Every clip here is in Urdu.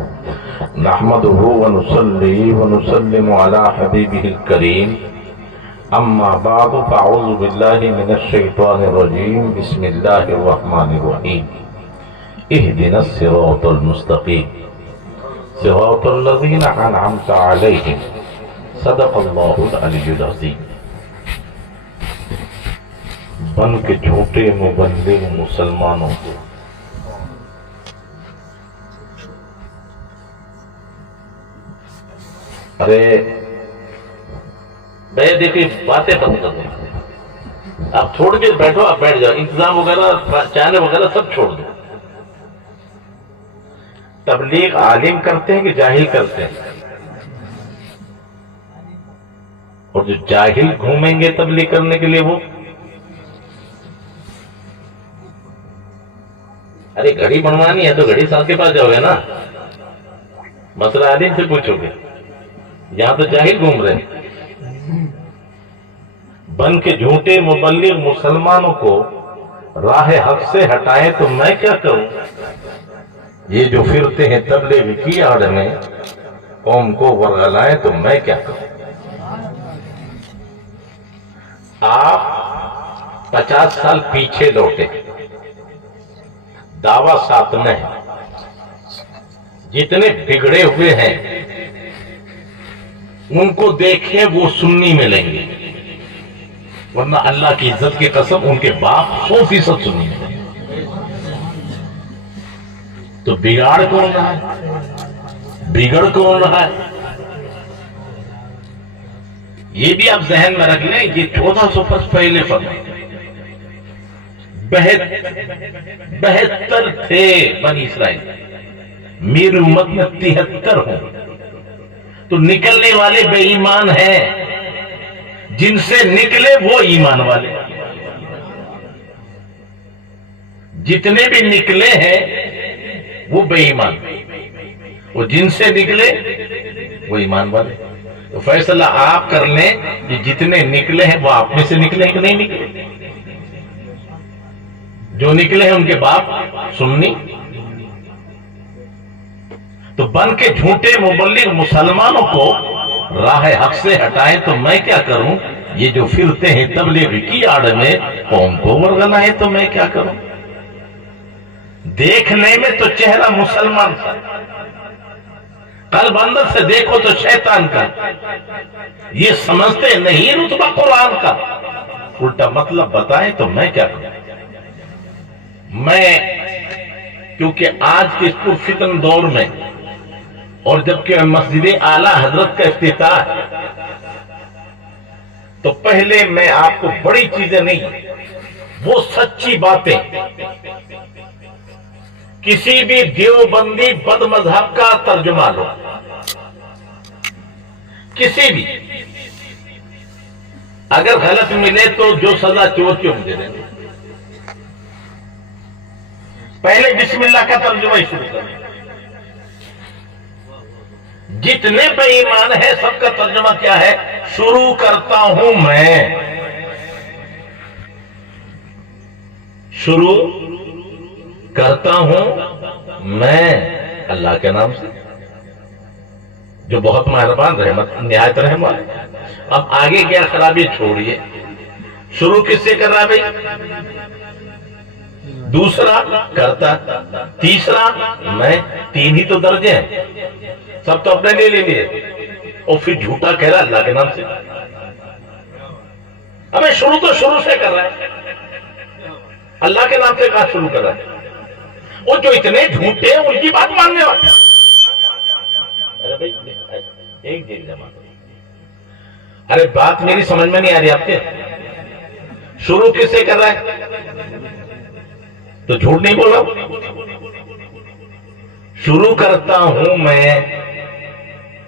نحمده ونصلي ونسلم على حبيبه الكريم اما بعد فاعوذ بالله من الشيطان الرجيم بسم الله الرحمن الرحيم اهدنا الصراط المستقيم صراط الذين انعمت عليهم صدق الله العلي العظيم۔ بن کے جھوٹے مبلغ مسلمانوں کو ارے بھائی دیکھیے باتیں بند کر دو، آپ چھوڑ کے بیٹھو، آپ بیٹھ جاؤ، انتظام وغیرہ چانے وغیرہ سب چھوڑ دو۔ تبلیغ عالم کرتے ہیں کہ جاہل کرتے ہیں؟ اور جو جاہل گھومیں گے تبلیغ کرنے کے لیے وہ ارے گھڑی بنوانی ہے تو گھڑی صاحب کے پاس جاؤ گے نا، مسئلہ عالم سے پوچھو گے، یہاں تو جاہل گھوم رہے ہیں۔ بن کے جھوٹے مبلغ مسلمانوں کو راہ حق سے ہٹائیں تو میں کیا کروں؟ یہ جو پھرتے ہیں تبلیغ کی آڑ میں قوم کو ورغلائیں تو میں کیا کروں؟ آپ 50 سال پیچھے لوٹے، دعویٰ ساتھ میں ہے، جتنے بگڑے ہوئے ہیں ان کو دیکھیں وہ سنی ملیں گے، ورنہ اللہ کی عزت کی قسم ان کے باپ 100% سنی ملیں گے۔ تو بگاڑ کون رہا ہے؟ بگڑ کون رہا ہے؟ یہ بھی آپ ذہن میں رکھ لیں، یہ 1400 برس پہلے فرمان 72 تھے بنی اسرائیل، میری امت میں 73 ہوں، تو نکلنے والے بے ایمان ہیں، جن سے نکلے وہ ایمان والے، جتنے بھی نکلے ہیں وہ بے ایمان، وہ جن سے نکلے وہ ایمان والے۔ تو فیصلہ آپ کر لیں کہ جتنے نکلے ہیں وہ آپ میں سے نکلے ہیں کہ نہیں نکلے؟ جو نکلے ہیں ان کے باپ سنی۔ تو بن کے جھوٹے مبلغ مسلمانوں کو راہ حق سے ہٹائیں تو میں کیا کروں؟ یہ جو پھرتے ہیں تبلیغ کی آڑ میں قوم کو ورغلائیں تو میں کیا کروں؟ دیکھنے میں تو چہرہ مسلمان کا، قلب اندر سے دیکھو تو شیطان کا، یہ سمجھتے نہیں رتبہ قرآن کا، الٹا مطلب بتائیں تو میں کیا کروں؟ میں کیونکہ آج کے اس پرفتن دور میں اور جبکہ مسجد اعلیٰ حضرت کا افتتاح ہے تو پہلے میں آپ کو بڑی چیزیں نہیں، وہ سچی باتیں کسی بھی دیوبندی بد مذہب کا ترجمہ لو، کسی بھی، اگر غلط ملے تو جو سزا چور مجھے دے دو، پہلے بسم اللہ کا ترجمہ ہی شروع کریں۔ جتنے بے ایمان ہے سب کا ترجمہ کیا ہے؟ شروع کرتا ہوں میں، شروع کرتا ہوں میں اللہ کے نام سے جو بہت مہربان رحمت نہایت رحم والا۔ اب آگے کیا خرابی چھوڑیے، شروع کس سے کر رہا ہے بھائی؟ دوسرا کرتا، تیسرا میں، 3 ہی تو درجے ہیں، سب تو اپنے لے لیے، اور پھر جھوٹا کہہ رہا اللہ کے نام سے۔ ابھی شروع تو شروع سے کر رہا ہے، اللہ کے نام سے کہاں شروع کر رہا ہے؟ وہ جو اتنے جھوٹے ہیں ان کی بات ماننے والے۔ ارے بھائی ایک جیل جمع، ارے بات میری سمجھ میں نہیں آ رہی آپ کے؟ شروع کس سے کر رہا ہے؟ تو جھوٹ نہیں بولا، شروع کرتا ہوں میں،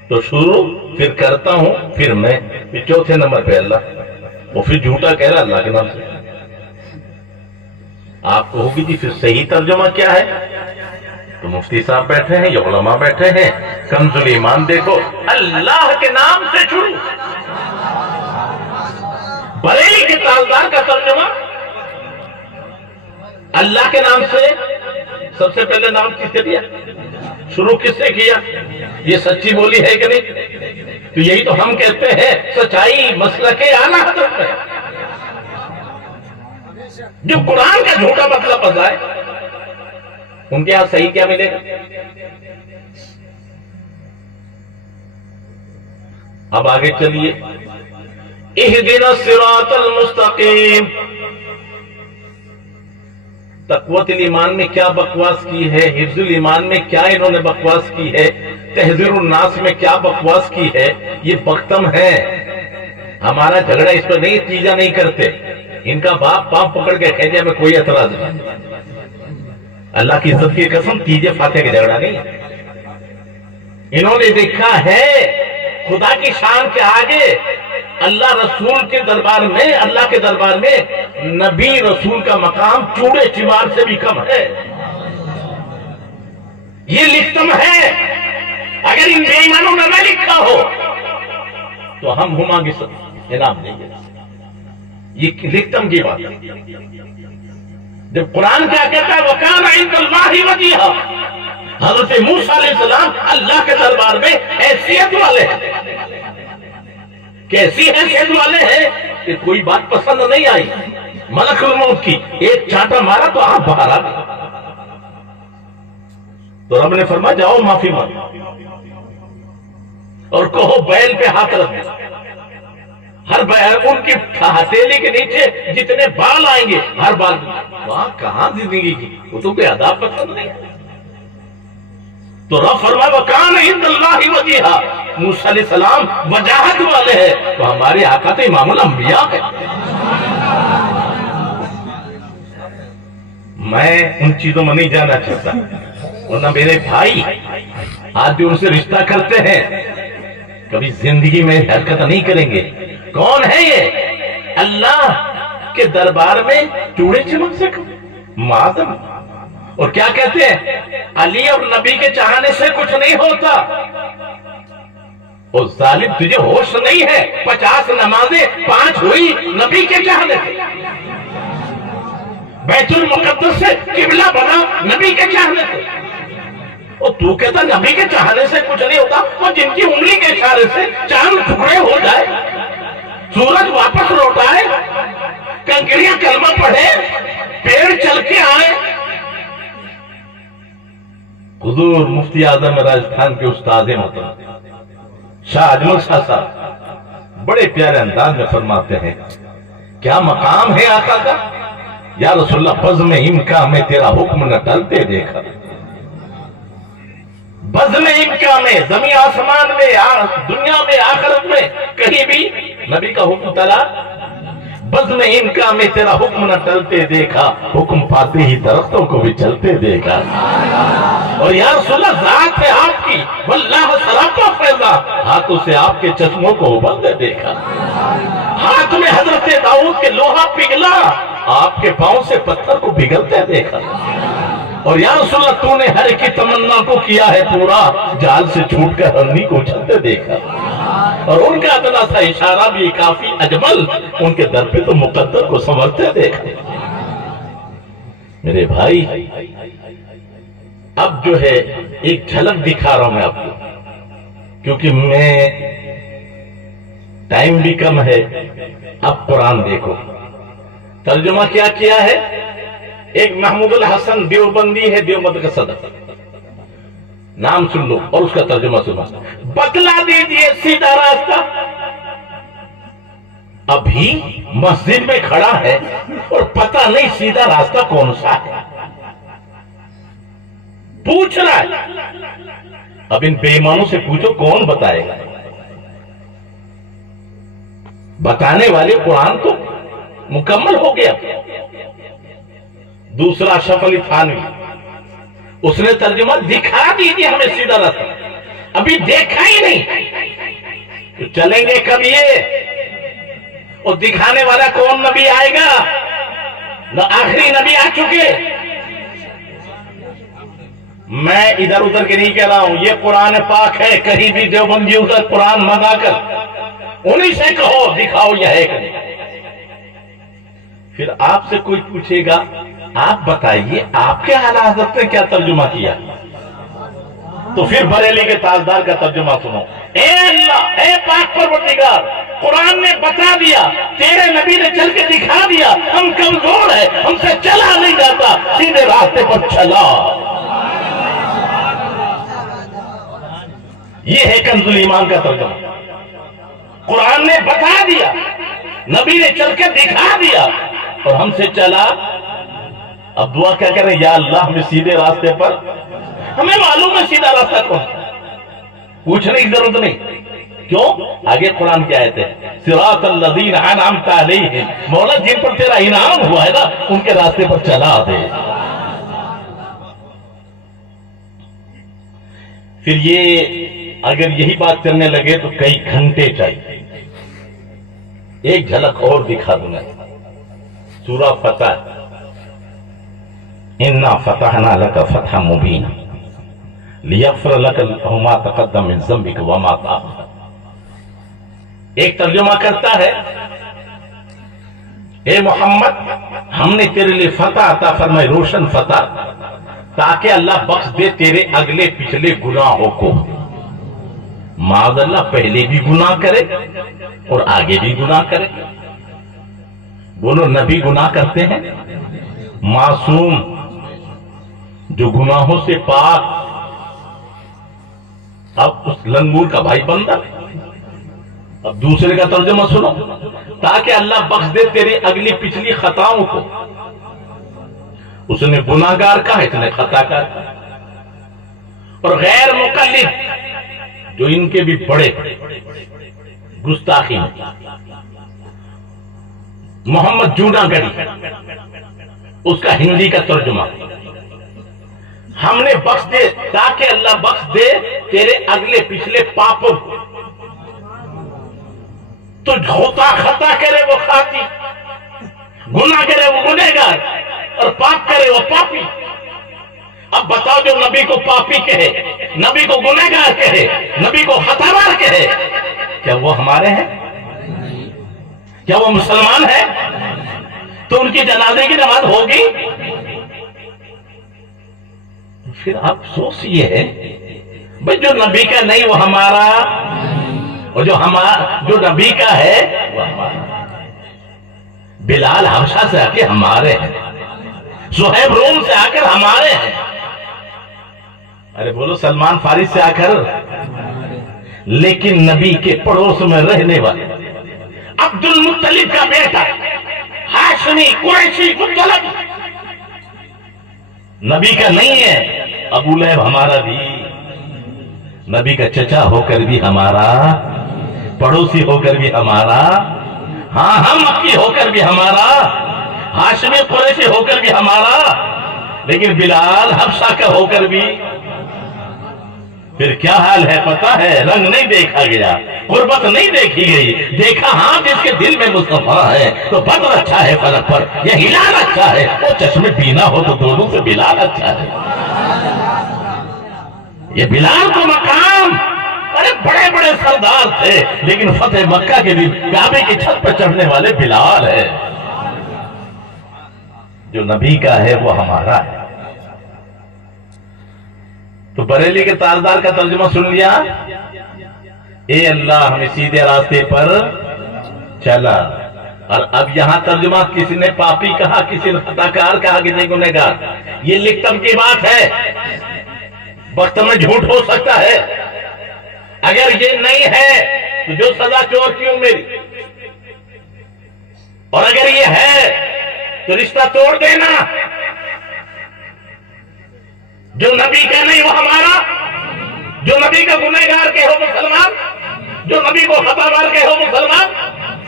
تو شروع پھر کرتا ہوں پھر میں، پھر چوتھے نمبر پہ اللہ، وہ پھر جھوٹا کہہ رہا اللہ کے نام سے۔ آپ کہو گی جی پھر صحیح ترجمہ کیا ہے؟ تو مفتی صاحب بیٹھے ہیں یا علماء بیٹھے ہیں، کنز الایمان دیکھو، اللہ کے نام سے شروع۔ بریلی کے تالدار کا ترجمہ اللہ کے نام سے، سب سے پہلے نام کس سے دیا؟ شروع کس نے کیا؟ یہ سچی بولی ہے کہ نہیں؟ تو یہی تو ہم کہتے ہیں سچائی مسلک اعلیٰ حضرت ہے. جو قرآن کا جھوٹا مطلب بتائے ان کے ہاں صحیح کیا ملے گا؟ اب آگے چلیے. اہدنا الصراط المستقیم. تقویت الایمان میں کیا بکواس کی ہے، حفظ الایمان میں کیا انہوں نے بکواس کی ہے، تحذیر الناس میں کیا بکواس کی ہے. یہ بختم ہے. ہمارا جھگڑا اس پر نہیں، تیجا نہیں کرتے. ان کا باپ پاپ پکڑ کے کھینچے میں کوئی اعتراض نہیں. اللہ کی عزت کی قسم تیجے فاتح کا جھگڑا نہیں ہے. انہوں نے دیکھا ہے خدا کی شان کے آگے اللہ رسول کے دربار میں، اللہ کے دربار میں نبی رسول کا مقام چوڑے چمار سے بھی کم ہے. یہ لکھتم ہے. اگر ان بے ایمانوں نے نہ لکھا ہو تو ہم ہما کی انعام دیں گے. یہ لکھتم کی بات ہے. جب قرآن کیا کہتا ہے وَكَانَ عِندَ اللَّهِ وَجِيهًا، حضرت موسیٰ علیہ السلام اللہ کے دربار میں حیثیت والے ہیں. کیسی حیثیت والے ہیں کہ کوئی بات پسند نہیں آئی ملک الموت کی، ایک چانٹا مارا تو آپ باہر آ گئے. تو رب نے فرمایا جاؤ معافی مانگو اور کہو بیل پہ ہاتھ رکھ دیں. ہر بیل ان کی ہتھیلی کے نیچے جتنے بال آئیں گے ہر بال وہاں کہاں زندگی کی، وہ تو کوئی عذاب پسند نہیں. تو رب فرمایا وَكَانَ عِندَ اللَّهِ وَجِيهًا، موسیٰ علیہ السلام وجاہت والے ہیں تو ہمارے آقا تو امام الانبیاء ہے. میں ان چیزوں میں نہیں جانا چاہتا، ورنہ میرے بھائی آج جو ان سے رشتہ کرتے ہیں کبھی زندگی میں حرکت نہیں کریں گے. کون ہے یہ؟ اللہ کے دربار میں چوڑے چمک سے معظم. اور کیا کہتے ہیں علی اور نبی کے چاہنے سے کچھ نہیں ہوتا. اور ظالم تجھے ہوش نہیں ہے، 50 نمازیں 5 ہوئی نبی کے چاہنے سے. بیت المقدس سے قبلہ بنا نبی کے چاہنے سے. اور تو کہتا نبی کے چاہنے سے کچھ نہیں ہوتا. اور جن کی انگلی کے اشارے سے چاند ٹکڑے ہو جائے، سورج واپس لوٹ آئے، کنکریاں کلمہ پڑھے، پیڑ چل کے آئے. حضور مفتی اعظم راجستھان کے استاد محترم شاہ اجمل شاہ صاحب بڑے پیارے انداز میں فرماتے ہیں کیا مقام ہے آقا کا. یا رسول اللہ بزم امکا میں تیرا حکم نہ ٹلتے دیکھا. بزم امکا میں زمین آسمان میں دنیا میں آخرت میں کہیں بھی نبی کا حکم تلا. بزم امکا میں تیرا حکم نہ ٹلتے دیکھا، حکم پاتے ہی درختوں کو بھی چلتے دیکھا. اور یا رسول اللہ ذات ہے آپ کی واللہ سراپا فیضا، ہاتھوں سے آپ کے چشموں کو ابلتے دیکھا. ہاتھ میں حضرت داؤد کے لوہا پگھلا، آپ کے پاؤں سے پتھر کو پگھلتے دیکھا. اور یا رسول اللہ تو نے ہر ایک کی تمنا کو کیا ہے پورا، جال سے چھوٹ کر ہرنی کو اچھلتے دیکھا. اور ان کا اتنا سا اشارہ بھی کافی اجمل، ان کے در پہ تو مقدر کو سمجھتے دیکھا. میرے بھائی اب جو ہے ایک جھلک دکھا رہا ہوں میں آپ کو، کیونکہ میں ٹائم بھی کم ہے. اب قرآن دیکھو ترجمہ کیا کیا ہے. ایک محمود الحسن دیوبندی ہے، دیوبند کا صدر، نام سن لو اور اس کا ترجمہ سنو. بتلا دیجئے سیدھا راستہ. ابھی مسجد میں کھڑا ہے اور پتہ نہیں سیدھا راستہ کون سا ہے، پوچھ رہا ہے. اب ان بے ایمانوں سے پوچھو کون بتائے گا. بتانے والے قرآن تو مکمل ہو گیا. دوسرا اشرف علی تھانوی، اس نے ترجمہ دکھا دیجیے ہمیں سیدھا راستہ. ابھی دیکھا ہی نہیں تو چلیں گے کب یہ؟ اور دکھانے والا کون نبی آئے گا؟ نہ آخری نبی آ چکے. میں ادھر ادھر کے نہیں کہہ رہا ہوں، یہ قرآن پاک ہے. کہیں بھی دیوبندیوں کا قرآن منگا کر انہی سے کہو دکھاؤ یہ ہے کہ نہیں. پھر آپ سے کوئی پوچھے گا آپ بتائیے آپ کے اعلیٰ حضرت نے کیا ترجمہ کیا. تو پھر بریلی کے تاجدار کا ترجمہ سنو. اے اللہ، اے پاک پروردگار، قرآن نے بتا دیا، تیرے نبی نے چل کے دکھا دیا، ہم کمزور ہیں، ہم سے چلا نہیں جاتا، سیدھے راستے پر چلا. یہ ہے کنز الایمان کا ترجمہ. قرآن نے بتا دیا، نبی نے چل کے دکھا دیا اور ہم سے چلا. اب دعا کیا کریں؟ یا اللہ ہمیں سیدھے راستے پر، ہمیں معلوم ہے سیدھا راستہ کون، پوچھنے کی ضرورت نہیں. کیوں؟ آگے قرآن کی آیت ہے صراط الذین انعمت علیہم، مولا جن پر تیرا انعام ہوا ہے نا ان کے راستے پر چلا دے. پھر یہ اگر یہی بات کرنے لگے تو کئی گھنٹے چاہیے. ایک جھلک اور دکھا دوں میں، سورہ فتح، انا فتحنا لک فتحا مبینا لیغفر لک ما تقدم من ذنبک وما تأخر. ایک ترجمہ کرتا ہے اے محمد ہم نے تیرے لیے فتح عطا فرمائی، روشن فتح، تاکہ اللہ بخش دے تیرے اگلے پچھلے گناہوں کو. معاذ اللہ پہلے بھی گناہ کرے اور آگے بھی گناہ کرے. بولو نبی گناہ کرتے ہیں؟ معصوم جو گناہوں سے پاک. اب اس لنگور کا بھائی بندہ. اب دوسرے کا ترجمہ سنو، تاکہ اللہ بخش دے تیری اگلی پچھلی خطاؤں کو. اس نے گناہگار کہا، اس نے خطا کار. اور غیر مقلد جو ان کے بھی بڑے گستاخی ہیں. محمد جونا گڑی، اس کا ہندی کا ترجمہ، ہم نے بخش دے تاکہ اللہ بخش دے تیرے اگلے پچھلے پاپوں. تو خطا کرے وہ خاطی، گناہ کرے وہ گنہگار، اور پاپ کرے وہ پاپی. اب بتاؤ جو نبی کو پاپی کہے، نبی کو گنہگار کہے، نبی کو خطاوار کہے، کیا وہ ہمارے ہیں؟ کیا وہ مسلمان ہیں؟ تو ان کی جنازے کی نماز ہوگی؟ پھر افسوس یہ ہے بھئی جو نبی کا نہیں وہ ہمارا، اور جو نبی کا ہے وہ ہمارا. بلال حبشہ سے آ کے ہمارے ہیں، صہیب روم سے آ کر ہمارے ہیں. ارے بولو سلمان فارس سے آ کر. لیکن نبی کے پڑوس میں رہنے والے عبد المطلب کا بیٹا ہاشمی قریشی مطلب نبی کا نہیں ہے. ابو لہب ہمارا بھی، نبی کا چچا ہو کر بھی ہمارا، پڑوسی ہو کر بھی ہمارا، ہاں ہم مکی ہو کر بھی ہمارا، ہاشمی قریشی ہو کر بھی ہمارا، لیکن بلال حبشہ کا ہو کر بھی. پھر کیا حال ہے پتا ہے؟ رنگ نہیں دیکھا گیا، قربت نہیں دیکھی گئی، دیکھا ہاں جس کے دل میں مصطفیٰ ہے تو بدر اچھا ہے فلک پر، یہ ہلال اچھا ہے، وہ چشم بینا ہو تو دونوں سے بلال اچھا ہے. یہ بلال کو مقام، ارے بڑے بڑے سردار تھے لیکن فتح مکہ کے دن کعبے کی چھت پر چڑھنے والے بلال ہے. جو نبی کا ہے وہ ہمارا ہے. تو بریلی کے تاجدار کا ترجمہ سن لیا، اے اللہ ہمیں سیدھے راستے پر چلا. اور اب یہاں ترجمہ کسی نے پاپی کہا، کسی نے خطاکار کہا، کسی نے گنہگار. یہ لکھتم کی بات ہے، وقت میں جھوٹ ہو سکتا ہے. اگر یہ نہیں ہے تو جو سزا چور کیوں میری، اور اگر یہ ہے تو رشتہ توڑ دینا. جو نبی کا نہیں وہ ہمارا، جو نبی کا گنہگار کہ ہو مسلمان، جو نبی کو خطاوار کہ ہو مسلمان،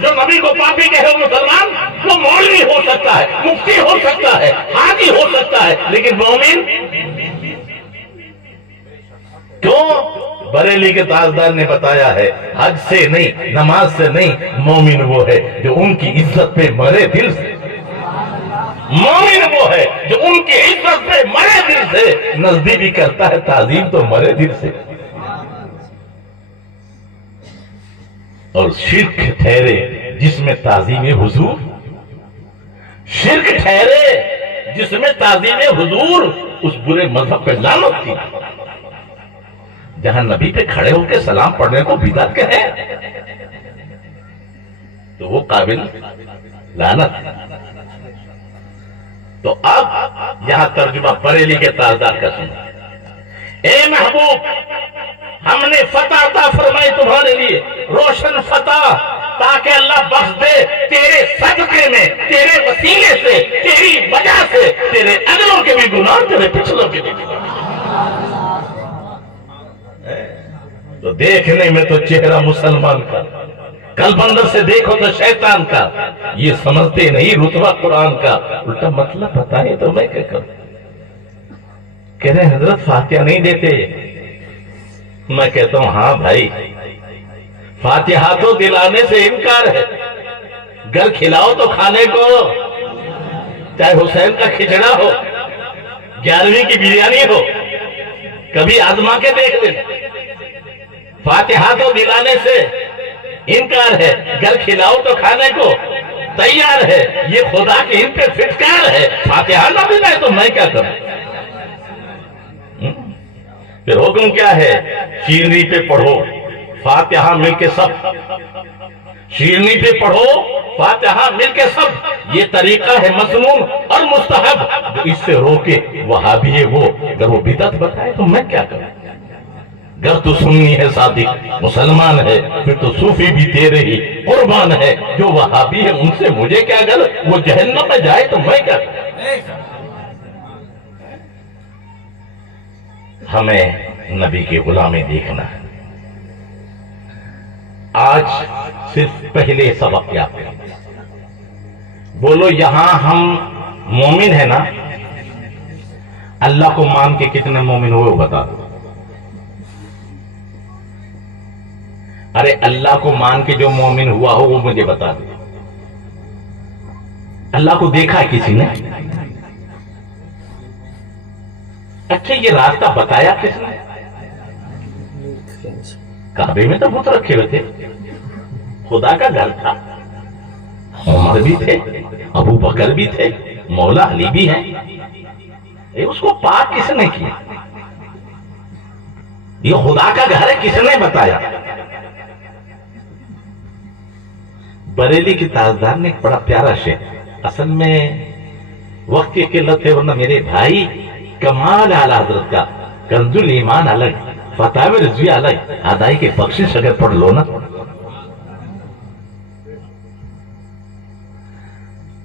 جو نبی کو پاپی کہ ہو مسلمان. وہ مولوی ہو سکتا ہے، مفتی ہو سکتا ہے، حاجی ہو سکتا ہے، لیکن مومن کیوں؟ بریلی کے تاجدار نے بتایا ہے حج سے نہیں، نماز سے نہیں، مومن وہ ہے جو ان کی عزت پہ مرے دل سے. مومن وہ ہے جو ان کی عزت پہ مرے دل سے، نزدیک بھی کرتا ہے تعظیم تو مرے دل سے. اور شرک ٹھہرے جس میں تعظیم حضور، شرک ٹھہرے جس میں تعظیم حضور، اس برے مذہب پہ لعنت کی. جہاں نبی پہ کھڑے ہو کے سلام پڑھنے کو بدعت کہے تو وہ قابل لعنت. تو اب یہاں ترجمہ بریلی کے تاجدار کا سنا. اے محبوب ہم نے فتح عطا فرمائی تمہارے لیے, روشن فتح, تاکہ اللہ بخش دے تیرے صدقے میں, تیرے وسیلے سے, تیری وجہ سے تیرے اگلوں کے بھی گناہ, تیرے پچھلوں کے بھی گناہ. تو دیکھنے میں تو چہرہ مسلمان کا, قلب اندر سے دیکھو تو شیطان کا. یہ سمجھتے نہیں رتبہ قرآن کا. الٹا مطلب بتائے تو میں کیا کروں. کہہ رہے حضرت فاتحہ نہیں دیتے. میں کہتا ہوں ہاں بھائی, فاتحہ تو دلانے سے انکار ہے. گھر کھلاؤ تو کھانے کو, چاہے حسین کا کھچڑا ہو, 11ویں کی بریانی ہو, کبھی آزما کے دیکھ لیں. فاتحہ تو دلانے سے انکار ہے, گھر کھلاؤ تو کھانے کو تیار ہے. یہ خدا کی ان پہ فٹکار ہے. فاتحہ نہ دلائے تو میں کیا کروں. پھر حکم کیا ہے, شیرنی پہ پڑھو فاتحہ مل کے سب, شیرنی پہ پڑھو فاتحہ مل کے سب. یہ طریقہ ہے مسنون اور مستحب. جو اس سے روکے وہابی ہے وہ, اگر وہ بدعت بتائے تو میں کیا کروں. گر تو سنی ہے صادق مسلمان ہے, پھر تو صوفی بھی تیرے ہی قربان ہے. جو وہابی ہے ان سے مجھے کیا گر, وہ جہنم میں جائے تو میں کیا کروں. ہمیں نبی کی غلامی دیکھنا ہے. آج صرف پہلے سبق کیا بولو, یہاں ہم مومن ہیں نا, اللہ کو مان کے کتنے مومن ہوئے وہ بتا دو. ارے اللہ کو مان کے جو مومن ہوا ہو وہ مجھے بتا دو. اللہ کو دیکھا ہے کسی نے؟ اچھا یہ راستہ بتایا کس نے؟ کعبے میں تو بت رکھے ہوئے تھے, خدا کا گھر تھا, عمر بھی تھے, ابو بکر بھی تھے, مولا علی بھی ہیں. اس کو پاک کس نے کیا؟ یہ خدا کا گھر ہے, کس نے بتایا؟ بریلی کی تاجدار نے ایک بڑا پیارا شعر, اصل میں وقت کی قلت ہے ورنہ میرے بھائی کمال اعلی حضرت کا کنز الایمان الگ, فتح رضویہ الگ, ادائی کے بخشش اگر پڑھ لو نا.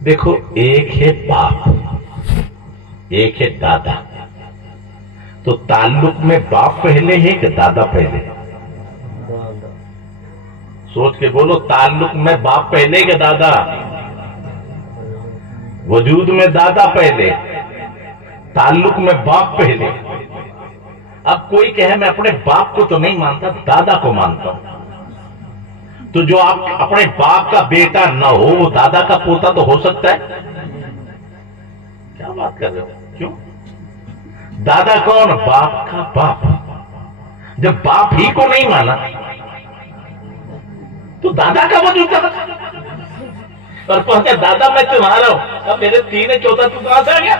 دیکھو ایک ہے باپ, ایک ہے دادا. تو تعلق میں باپ پہلے ہے کہ دادا پہلے؟ سوچ کے بولو, تعلق میں باپ پہلے کہ دادا؟ وجود میں دادا پہلے, تعلق میں باپ پہلے. اب کوئی کہے میں اپنے باپ کو تو نہیں مانتا, دادا کو مانتا ہوں. تو جو آپ اپنے باپ کا بیٹا نہ ہو وہ دادا کا پوتا تو ہو سکتا ہے. کیا بات کر رہے ہو, کیوں؟ دادا کون؟ باپ کا باپ. جب باپ ہی کو نہیں مانا تو دادا کا وجود کہاں؟ اور پہنچے دادا میں تمہارا ہوں, اب میرے 3 چوتھا تو کہاں سے آ گیا؟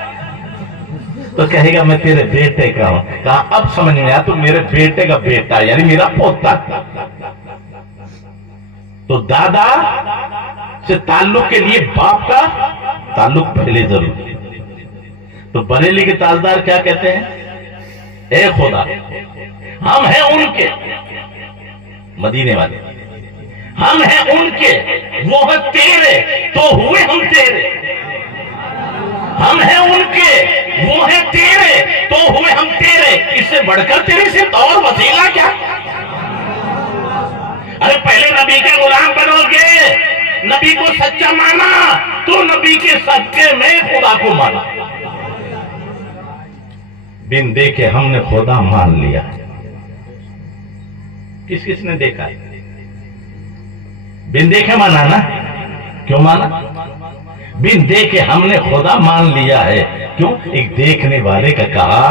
تو کہے گا میں تیرے بیٹے کا ہوں. کہا اب سمجھ میں آیا, تو میرے بیٹے کا بیٹا یعنی میرا پوتا. تو دادا سے تعلق کے لیے باپ کا تعلق پہلے ضروری. تو بریلی کے تاجدار کیا کہتے ہیں, اے خدا ہم ہیں ان کے, مدینے والے, ہم ہیں ان کے, وہ ہیں تیرے تو ہوئے ہم تیرے. ہم ہیں ان کے, وہ ہیں تیرے تو ہوئے ہم تیرے. اس سے بڑھ کر تیرے سے اور وسیلہ کیا؟ ارے پہلے نبی کے غلام بنو گے, نبی کو سچا مانا تو نبی کے صدقے میں خدا کو مانا. بن دیکھے ہم نے خدا مان لیا. کس کس نے دیکھا ہے؟ بن دیکھے مانا نا, کیوں مانا؟ بن دیکھے ہم نے خدا مان لیا ہے. کیوں؟ ایک دیکھنے والے کا کہا,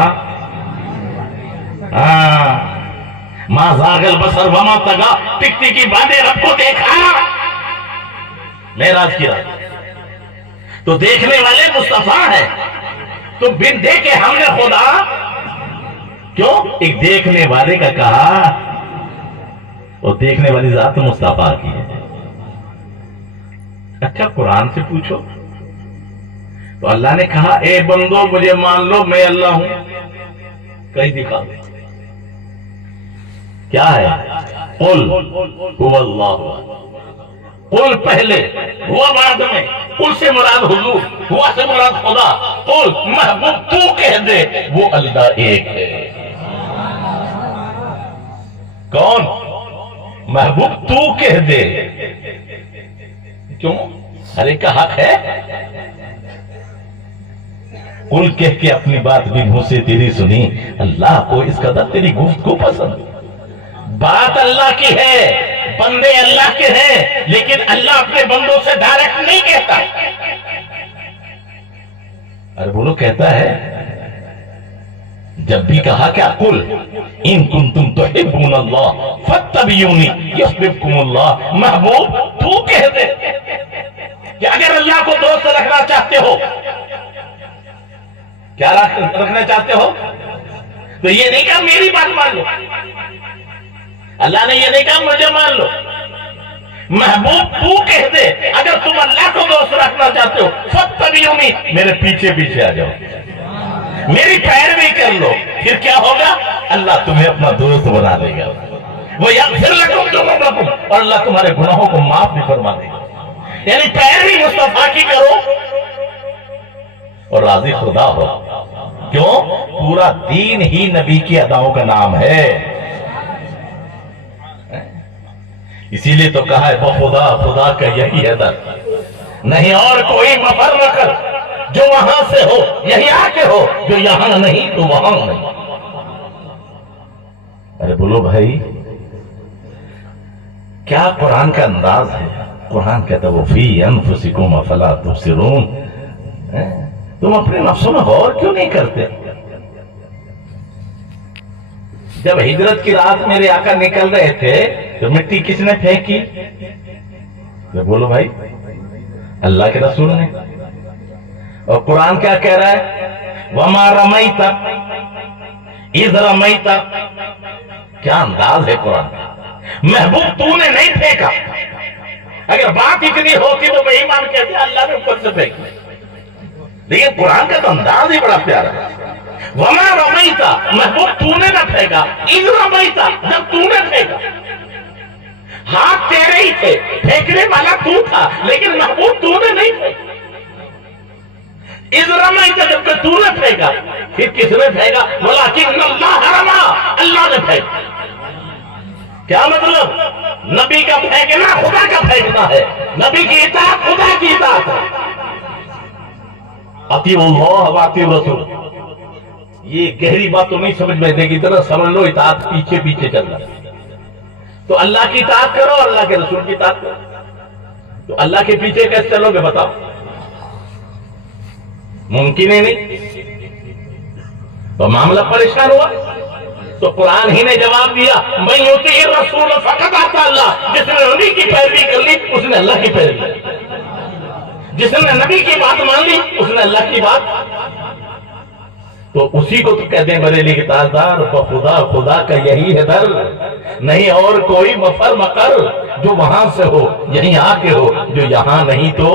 ماں زاغل بسر وما تگا, ٹکٹی کی باندھے رب کو دیکھا معراج کی رات. تو دیکھنے والے مصطفیٰ ہے. تو بن دیکھے ہم نے خدا کیوں؟ ایک دیکھنے والے کا کہا، اور دیکھنے والی ذات مصطفیٰ کی ہے۔ اچھا قرآن سے پوچھو تو اللہ نے کہا اے بندو مجھے مان لو میں اللہ ہوں، کہیں دکھا دو کیا ہے؟ قل هو اللہ، قل پہلے، ہوا بعد میں، قل سے مراد حضور، ہوا سے مراد خدا، قل محبوب تو کہہ دے وہ اللہ ایک ہے۔ کون؟ محبوب تو کہہ دے، کیوں؟ ہر ایک کا حق ہے۔ قل کہہ کے اپنی بات بھی منہ سے تیری سنی، اللہ کو اس قدر تیری گفتگو پسند۔ بات اللہ کی ہے، بندے اللہ کے ہیں، لیکن اللہ اپنے بندوں سے ڈائریکٹ نہیں کہتا۔ ارے بولو کہتا ہے، جب بھی کہا کیا قل ان کنتم تحبون اللہ فاتبعونی یحببکم اللہ، محبوب تو کہہ دے کہ اگر اللہ کو دوست رکھنا چاہتے ہو، کیا رکھنا چاہتے ہو، تو یہ نہیں کہا میری بات مان لو، اللہ نے یہ نہیں کہا مجھے مان لو، محبوب تو کہہ دے اگر تم اللہ کو دوست رکھنا چاہتے ہو فاتبعونی، میرے پیچھے پیچھے آ جاؤ، میری پیروی کر لو، پھر کیا ہوگا؟ اللہ تمہیں اپنا دوست بنا دے گا، وہ یغفر لکم ذنوبکم، اور اللہ تمہارے گناہوں کو معاف بھی فرما دے گا۔ یعنی پیروی مصطفیٰ کی کرو اور راضی خدا ہو، کیوں؟ پورا دین ہی نبی کی اداؤں کا نام ہے، اسی لیے تو کہا ہے بخدا خدا کا یہی ہے در، نہیں اور کوئی مفر نہ کر، جو وہاں سے ہو یہی آ کے ہو، جو یہاں نہیں تو وہاں نہیں۔ ارے بولو بھائی کیا قرآن کا انداز ہے؟ قرآن کہتا ہے فی انفسکم افلا تبصرون، تم اپنے نفسوں میں غور کیوں نہیں کرتے؟ جب ہجرت کی رات میرے آقا نکل رہے تھے تو مٹی کس نے پھینکی؟ بولو بھائی اللہ کے رسول نے۔ اور قرآن کیا کہہ رہا ہے؟ وَمَا رَمَيْتَ اِذْ رَمَيْتَ، کیا انداز ہے قرآن کا، محبوب تو نے نہیں پھینکا۔ اگر بات اتنی ہوتی تو میں ایمان کہتے اللہ نے اوپر سے پھینکی، لیکن قرآن کا تو انداز ہی بڑا پیارا ہے۔ وَمَا رَمَيْتَ، محبوب تو نے نہ پھینکا، اِذْ رَمَيْتَ، جب تو نے پھینکا، ہاتھ تیرے ہی تھے، پھینکنے والا تو تھا لیکن محبوب تو نے نہیں پھینکا۔ اِذْ رَمَيْتَ، جب کہ تو نے پھینکا، پھر کس نے پھینکا؟ وَلَٰكِنَّ اللَّهَ رَمَىٰ، اللہ نے پھینکا۔ کیا مطلب؟ نبی کا پھینکنا خدا کا پھینکنا ہے، نبی کی اطاعت خدا کی اطاعت ہے۔ اطیعوا اللہ واطیعوا الرسول، یہ گہری بات تو نہیں سمجھ میں دے گی، ذرا سمجھ لو اطاعت پیچھے پیچھے چل رہا ہے۔ تو اللہ کی اطاعت کرو، اللہ کے رسول کی اطاعت کرو، تو اللہ کے پیچھے کیسے چلو گے بتاؤ؟ ممکن ہی نہیں۔ تو معاملہ پریشان ہوا تو قرآن ہی نے جواب دیا من یطیع الرسول فقد اطاع اللہ، جس نے نبی کی پیروی کر لی اس نے اللہ کی پیروی کر لی، جس نے نبی کی بات مان لی اس نے اللہ کی بات، تو اسی کو تو کہتے ہیں بریلی کے تاجدار خدا خدا کا یہی ہے در، نہیں اور کوئی مفر مکر، جو وہاں سے ہو یہیں آ کے ہو، جو یہاں نہیں تو۔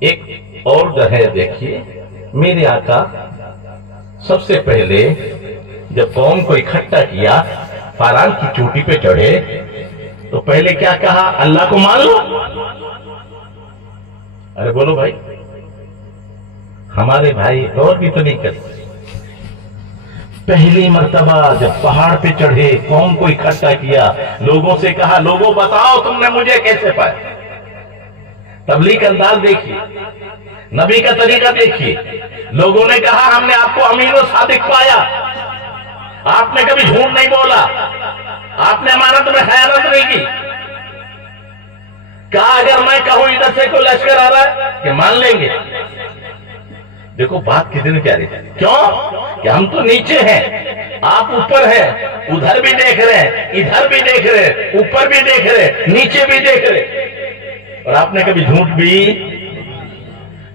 ایک اور جو ہے دیکھیے، میرے آقا سب سے پہلے جب قوم کو اکٹھا کیا، فاران کی چوٹی پہ چڑھے تو پہلے کیا کہا؟ اللہ کو مان لو۔ ارے بولو بھائی، ہمارے بھائی اور بھی تو نہیں کرتے۔ پہلی مرتبہ جب پہاڑ پہ چڑھے، قوم کو اکٹھا کیا، لوگوں سے کہا لوگوں بتاؤ تم نے مجھے کیسے پایا؟ تبلیغ کا انداز دیکھیے، نبی کا طریقہ دیکھیے۔ لوگوں نے کہا ہم نے آپ کو امین و صادق پایا، آپ نے کبھی جھوٹ نہیں بولا، آپ نے امانت میں خیانت نہیں کی۔ کہا اگر میں کہوں ادھر سے کوئی لشکر آ رہا ہے کہ مان لیں گے۔ دیکھو بات کتنی پیاری ہے، کیوں کہ ہم تو نیچے ہیں، آپ اوپر ہیں، ادھر بھی دیکھ رہے ہیں، ادھر بھی دیکھ رہے ہیں، اوپر بھی دیکھ رہے ہیں، نیچے بھی دیکھ رہے ہیں، اور آپ نے کبھی جھوٹ بھی۔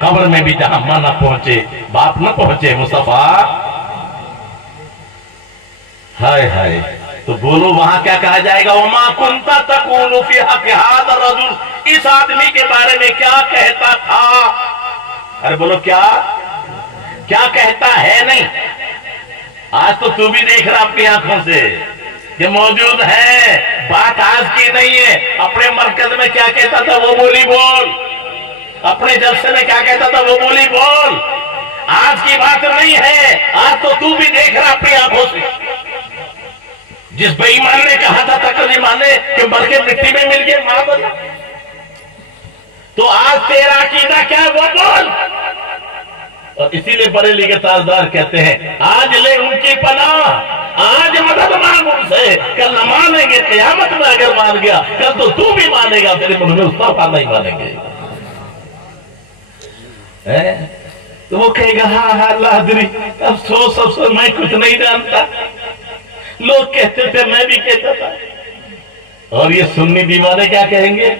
قبر میں بھی جہاں ماں نہ پہنچے، باپ نہ پہنچے مصطفیٰ، ہائے ہائے، تو بولو وہاں کیا کہا جائے گا؟ وَمَا كُنْتَ تَقُولُ فِي حَقِّ هَذَا الرَّجُلِ، اس آدمی کے بارے میں کیا کہتا تھا؟ ارے بولو کیا کہتا ہے؟ نہیں، آج تو بھی دیکھ رہا اپنی آنکھوں سے کہ موجود ہے، بات آج کی نہیں ہے۔ اپنے مرکز میں کیا کہتا تھا وہ بولی بول، اپنے جلسے میں کیا کہتا تھا وہ بولی بول، آج کی بات نہیں ہے، آج تو بھی دیکھ رہا اپنی آنکھوں سے۔ جس بے ایمان نے کہا تھا تکلیمان نے کہ مر کے مٹی میں مل گئے ماں بنا، تو آج تیرا عقیدہ کیا ہے وہ بول۔ اور اسی لیے بریلی کے تاجدار کہتے ہیں آج لے ان کی پناہ، آج مدد مانگ ان سے، کل نہ مانیں گے، قیامت میں اگر مان گیا کل تو بھی مانے گا، تیرے منہ میں مصطفیٰ نہیں مانیں گے۔ تو وہ کہے گا ہاں ہاں اللہ حضری، افسوس میں کچھ نہیں جانتا، لوگ کہتے تھے میں بھی کہتا تھا۔ اور یہ سنی دیوانے کیا کہیں گے؟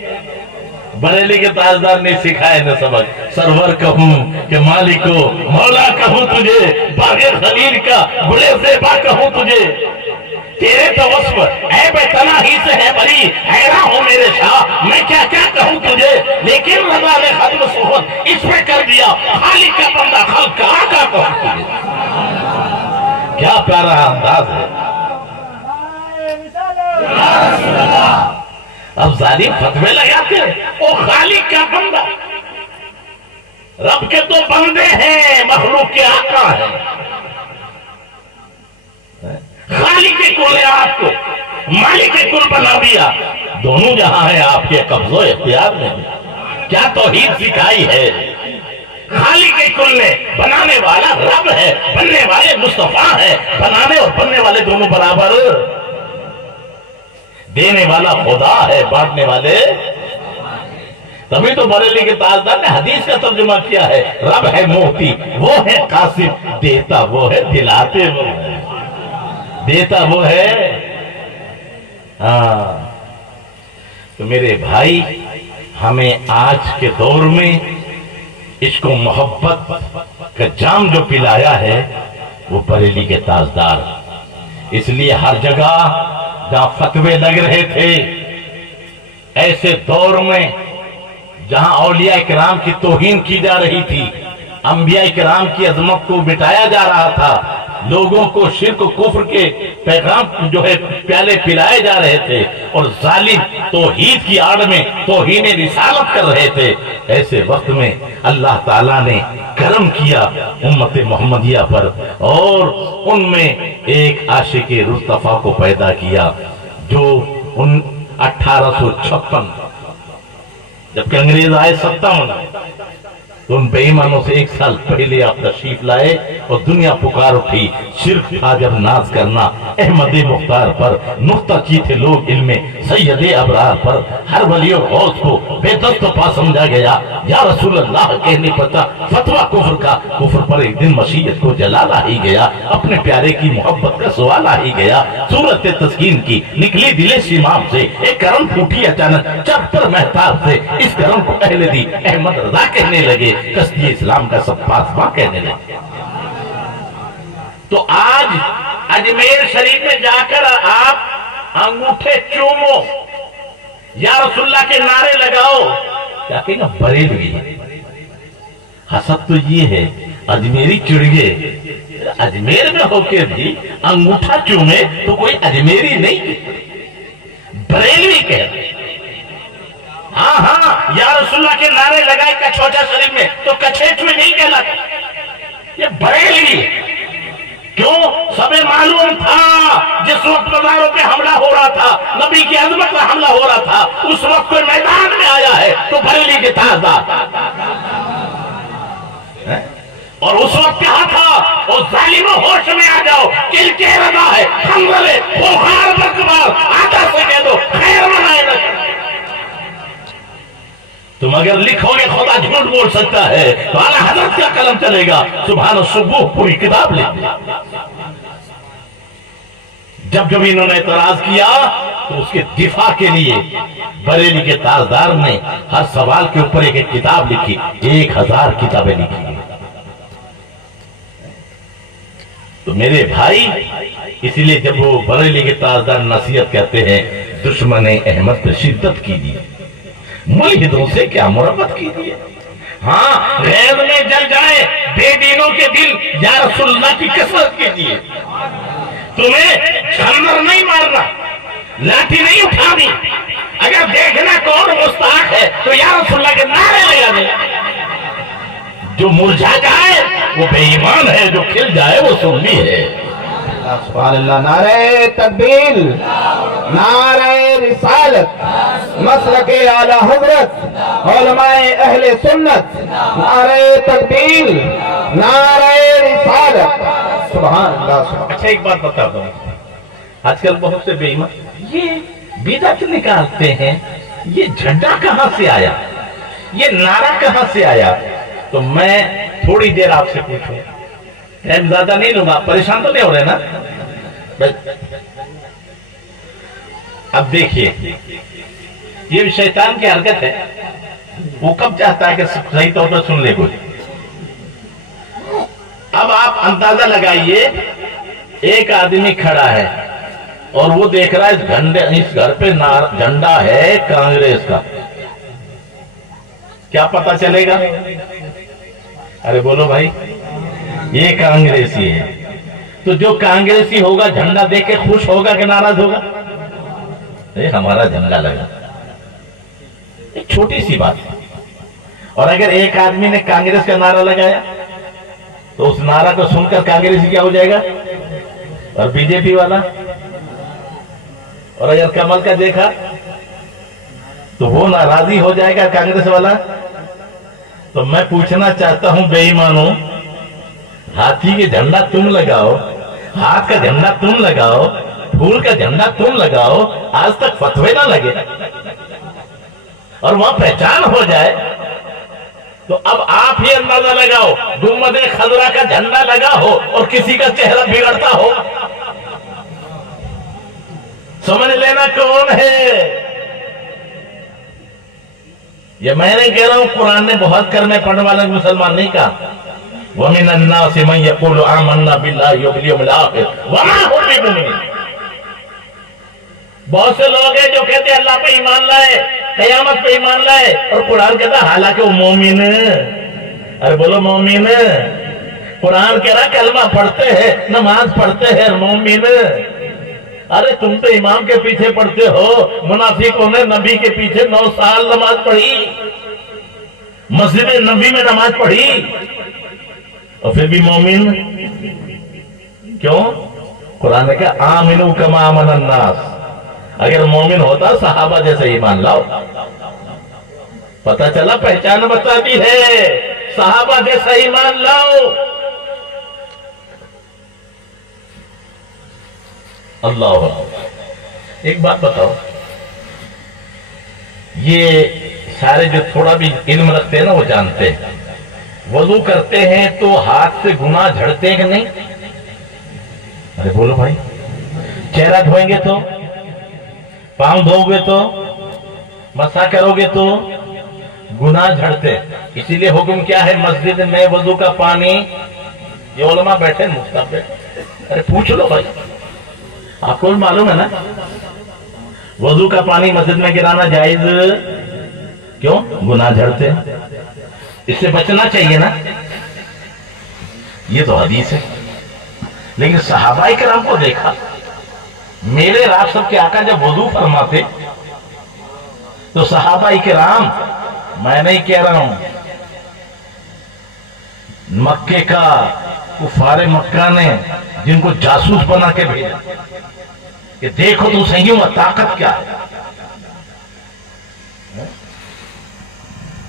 بریلی کے تاجدار نے سکھائے نہ سبق، سرور کہوں کہ مالکو مولا کہوں تجھے، باغ خلیل کا بڑے زیبا کہوں تجھے، تیرے تو وصف عیب تناہی سے ہے بری، حیران ہوں میرے شاہ میں کیا کیا کہوں تجھے، لیکن رضا نے ختم صحبت اس پہ کر دیا، خالق کا بندہ خلق کا آقا کہوں تجھے۔ کیا پیارا انداز ہے۔ اب ظالم فتوے لگاتے ہیں وہ خالق کا بندہ، رب کے تو بندے ہیں، مخلوق کے آقا ہیں، خالق کے کل آپ کو مالک کے کل بنا دیا، دونوں جہاں ہیں آپ کے قبض و اختیار میں۔ کیا توحید سکھائی ہے؟ خالق کے کل نے، بنانے والا رب ہے، بننے والے مصطفیٰ ہے، بنانے اور بننے والے دونوں برابر، دینے والا خدا ہے، بانٹنے والے۔ تبھی تو بریلی کے تاجدار نے حدیث کا ترجمہ کیا ہے، رب ہے موتی وہ ہے قاسم، دیتا وہ ہے دلاتے وہ ہے، دیتا وہ ہے۔ ہاں تو میرے بھائی، ہمیں آج کے دور میں عشق و محبت کا جام جو پلایا ہے وہ بریلی کے تاجدار، اس لیے ہر جگہ جہاں فتوے لگ رہے تھے، ایسے دور میں جہاں اولیاء کرام کی توہین کی جا رہی تھی، انبیاء کرام کی عظمت کو مٹایا جا رہا تھا، لوگوں کو شرک و کفر کے پیغام جو ہے پیالے پلائے جا رہے تھے، اور ظالم توحید کی آڑ میں توہین رسالت کر رہے تھے، ایسے وقت میں اللہ تعالیٰ نے کرم کیا امت محمدیہ پر، اور ان میں ایک عاشق رستفا کو پیدا کیا، جو 1856 جبکہ انگریز آئے 57، تو ان بے ایمانوں سے 1 سال پہلے آپ تشریف لائے، اور دنیا پکار اٹھی، شرک تھا جب ناز کرنا احمد مختار پر، نقطہ کی تھے لوگ علم سید ابرار پر، ہر ولی و غوث کو بے دست پا سمجھا گیا، یا رسول اللہ کہنے پتا فتوہ کفر کا، کفر پر ایک دن مشیت کو جلالا ہی گیا، اپنے پیارے کی محبت کا سوالا ہی گیا، صورت تسکین کی نکلی دل شمام سے، ایک کرم پھوٹی اچانک چک پر محتاب سے، اس کرم کو اہل دی احمد رضا کہنے لگے، کشتی اسلام کا سب پاسباں کہنے لگے۔ تو آج اجمیر شریف میں جا کر آپ انگوٹھے چومو، یا رسول اللہ کے نعرے لگاؤ، کیا کہیں گا بریلوی، حسد تو یہ ہے اجمیری چڑ گئے، اجمیر میں ہو کے بھی انگوٹھا چومے تو کوئی اجمیری نہیں، بریلوی کہہ رہے۔ ہاں ہاں یا رسول اللہ کے نعرے لگائے کچھوچا شریف میں تو کچھیچوے نہیں کہلاتے، یہ بریلوی۔ کیوں؟ سبیں معلوم تھا جس وقت مزاروں پہ حملہ ہو رہا تھا، نبی کی عظمت پر حملہ ہو رہا تھا، اس وقت کوئی میدان میں آیا ہے تو بریلی کے تاجدار، اور اس وقت کہا تھا اور ظالموں ہوش میں آ جاؤ، کل کے رضا ہے، حنظلے بخار بکبار آتا سے کہہ دو خیر منائے نہ۔ تم اگر لکھو گے خدا جھوٹ بول سکتا ہے تو اعلیٰ حضرت کا قلم چلے گا، سبحان الصبح پوری کتاب لکھ دی۔ جب انہوں نے اعتراض کیا تو اس کے دفاع کے لیے بریلی کے تاجدار نے ہر سوال کے اوپر ایک ایک کتاب لکھی، 1000 کتابیں لکھی ہیں۔ تو میرے بھائی، اسی لیے جب وہ بریلی کے تاجدار نصیحت کہتے ہیں، دشمن احمد پر شدت کیجیے، ملحدوں سے کیا مربت کیجیے، ہاں غیر میں جل جائے بے دینوں کے دل، یا رسول اللہ کی کثرت کیجیے۔ تمہیں جھنمر نہیں مارنا، لاٹھی نہیں اٹھانی، اگر دیکھنا کون مستحق ہے تو یا رسول اللہ کے نعرے لگا دے۔ جو مرجھا جائے وہ بے ایمان ہے، جو کھل جائے وہ سنی ہے۔ سبحان اللہ، نعرہ تکبیر، نعرہ رسالت، مسلک اعلی حضرت، علماء اہل سنت، نعرہ تکبیر، نعرہ رسالت، سبحان اللہ سبحان۔ اچھا ایک بات بتا دوں، آج کل بہت سے بے ایمان یہ بدعت نکالتے ہیں، یہ جھنڈا کہاں سے آیا، یہ نعرہ کہاں سے آیا؟ تو میں تھوڑی دیر آپ سے پوچھوں، ٹائم زیادہ نہیں لوں گا، پریشان تو نہیں ہو رہے نا؟ اب دیکھیے، یہ شیطان کی حرکت ہے، وہ کب چاہتا ہے کہ صحیح طور پر سن لے کوئی۔ اب آپ اندازہ لگائیے، ایک آدمی کھڑا ہے اور وہ دیکھ رہا ہے اس گھر پہ جھنڈا ہے کانگریس کا، کیا پتا چلے گا؟ ارے بولو بھائی، یہ کانگریسی ہے، تو جو کانگریسی ہوگا جھنڈا دیکھ کے خوش ہوگا کہ ناراض ہوگا؟ ہمارا جھنڈا لگا، ایک چھوٹی سی بات ہے۔ اور اگر ایک آدمی نے کانگریس کا نعرہ لگایا تو اس نعرہ کو سن کر کانگریسی کیا ہو جائے گا؟ اور بی جے پی والا، اور اگر کمل کا دیکھا تو وہ ناراضی ہو جائے گا کانگریس والا۔ تو میں پوچھنا چاہتا ہوں بے ایمانوں، ہاتھی کے جھنڈا تم لگاؤ، ہاتھ کا جھنڈا تم لگاؤ، پھول کا جھنڈا تم لگاؤ، آج تک فتوے نہ لگے اور وہاں پہچان ہو جائے، تو اب آپ ہی اندازہ لگاؤ، گنبد خضرا کا جھنڈا لگا ہو اور کسی کا چہرہ بگڑتا ہو، سمجھ لینا کون ہے۔ یہ میں نہیں کہہ رہا ہوں، قرآن نے بہت کرنے پڑھنے والے مسلمان نہیں کہا، وَمِنَ النَّاسِ مَن يَقُولُ آمَنَّا بِاللَّهِ وَبِالْيَوْمِ الْآخِرِ وَمَا هُمْ بِمُؤْمِنِينَ۔ بہت سے لوگ ہیں جو کہتے ہیں اللہ پہ ایمان لائے، قیامت پہ ایمان لائے، اور قرآن کہتا ہے حالانکہ وہ مومن ہے۔ ارے بولو مومن ہے، قرآن کہہ رہا کلمہ پڑھتے ہیں، نماز پڑھتے ہیں، مومن۔ ارے تم تو امام کے پیچھے پڑھتے ہو، منافقوں نے نبی کے پیچھے 9 سال نماز پڑھی، مسجد نبی میں نماز پڑھی، اور پھر بھی مومن کیوں؟ قرآن نے کہا آمنو کما آمن الناس، اگر مومن ہوتا صحابہ جیسے ایمان لاؤ۔ پتہ چلا پہچان بتاتی ہے، صحابہ جیسا ایمان لاؤ۔ اللہ ایک بات بتاؤ، یہ سارے جو تھوڑا بھی علم رکھتے ہیں نا وہ جانتے ہیں، وضو کرتے ہیں تو ہاتھ سے گناہ جھڑتے ہیں کہ نہیں؟ ارے بولو بھائی، چہرہ دھوئیں گے تو، پاؤں دھو گے تو، مسح کرو گے تو گناہ جھڑتے۔ اسی لیے حکم کیا ہے مسجد میں وضو کا پانی، یہ علماء بیٹھے مفتاب بیٹھے، ارے پوچھ لو بھائی، آپ کو بھی معلوم ہے نا، وضو کا پانی مسجد میں گرانا جائز کیوں؟ گناہ جھڑتے، اس سے بچنا چاہیے نا، یہ تو حدیث ہے۔ لیکن صحابہ کرام کو دیکھا، میرے راستے کے آقا جب وضو فرماتے تو صحابہ کرام، میں نہیں کہہ رہا ہوں، مکے کا کفار مکہ نے جن کو جاسوس بنا کے بھیجا کہ دیکھو تو صحیح ہوا طاقت کیا ہے،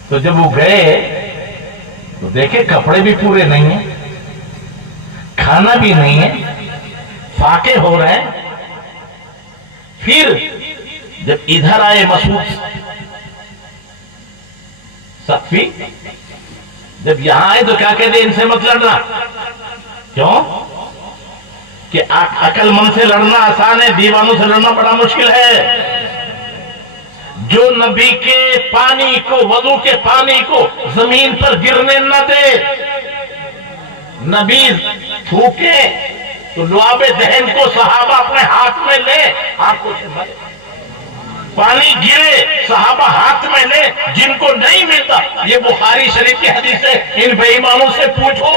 تو جب وہ گئے تو دیکھے کپڑے بھی پورے نہیں ہیں، کھانا بھی نہیں ہے، فاقے ہو رہے ہیں۔ پھر جب ادھر آئے مسعود سقفی، جب یہاں آئے تو کیا کہتے ان سے مت لڑنا، کیوں؟ کہ عقل مند سے لڑنا آسان ہے، دیوانوں سے لڑنا بڑا مشکل ہے۔ جو نبی کے پانی کو، وضو کے پانی کو زمین پر گرنے نہ دے، نبی تھوکے تو لعاب دہن کو صحابہ اپنے ہاتھ میں لے، آنکھوں سے ملے، پانی گرے صحابہ ہاتھ میں لے، جن کو نہیں ملتا، یہ بخاری شریف کی حدیث ہے، ان بے ایمانوں سے پوچھو۔